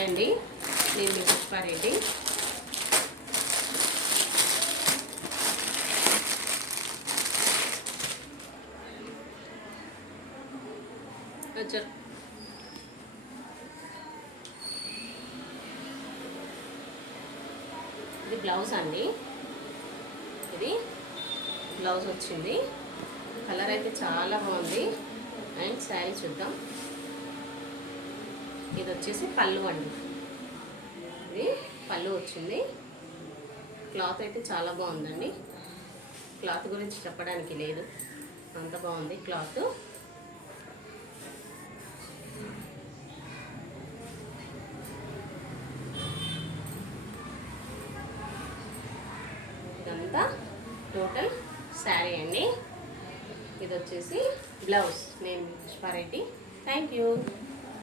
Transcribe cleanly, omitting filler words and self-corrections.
Hi అండి, నేను మీ పుష్పారెడ్డి. ఇది బ్లౌజ్ అండి. ఇది బ్లౌజ్ వచ్చింది. కలర్ అయితే చాలా బాగుంది. అండ్ శారీ చూద్దాం. ఇది వచ్చేసి పళ్ళు అండి. ఇది పళ్ళు వచ్చింది. క్లాత్ అయితే చాలా బాగుందండి. క్లాత్ గురించి చెప్పడానికి లేదు, అంత బాగుంది క్లాత్. ఇదంతా టోటల్ శారీ అండి. ఇది వచ్చేసి బ్లౌజ్. నేను పుష్పారెడ్డి. Thank you.